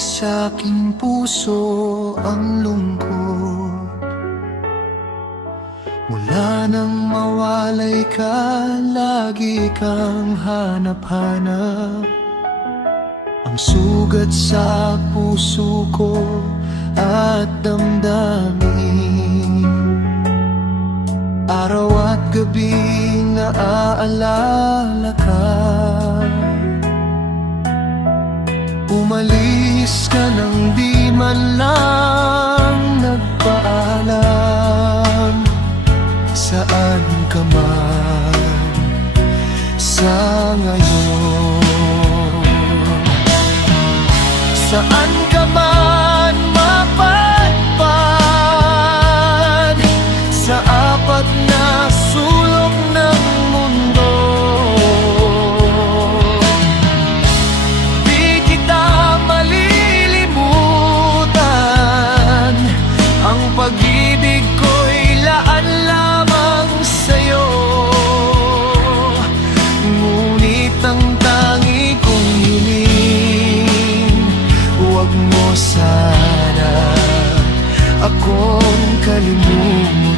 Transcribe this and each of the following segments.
sa aking puso ang lungkot. Mula nang mawalay ka, lagi kang hanap-hanap. Ang sugat sa puso ko at damdamin, araw at gabi naaalala ka. Umalis ka nang di man lang nagpaalam. Saan ka man sa ngayon? Saan ka man mapadpad sa apat na sulok ng mundo, di kita malilimutan. Ang pag-ibig ko'y laan lamang sa'yo, ngunit ang tangi kong hiling, huwag mo sana akong kalimutan.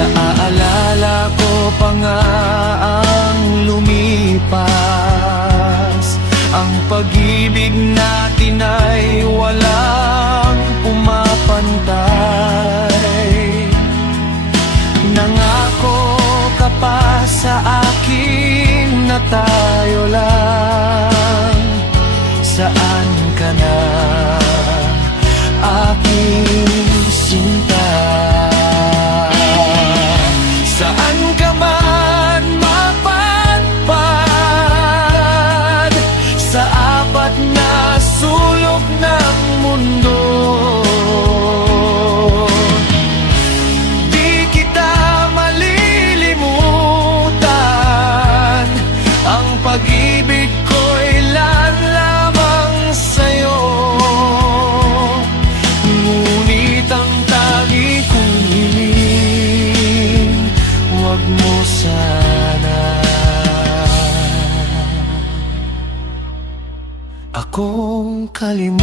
Naaalala ko pa nga ang lumipas. Ang pag-ibig natin ay walang pumapantay. Nangako ka pa sa akin na tayo lang. Saan ka na, aking sinta? Saan ka man mapadpad sa apat na sulok ng mundo, di kita malilimutan. Ang pag-ibig ko'y laan lamang sa'yo, ngunit ang tangi kong hiling, huwag mo sana akong kalimutan.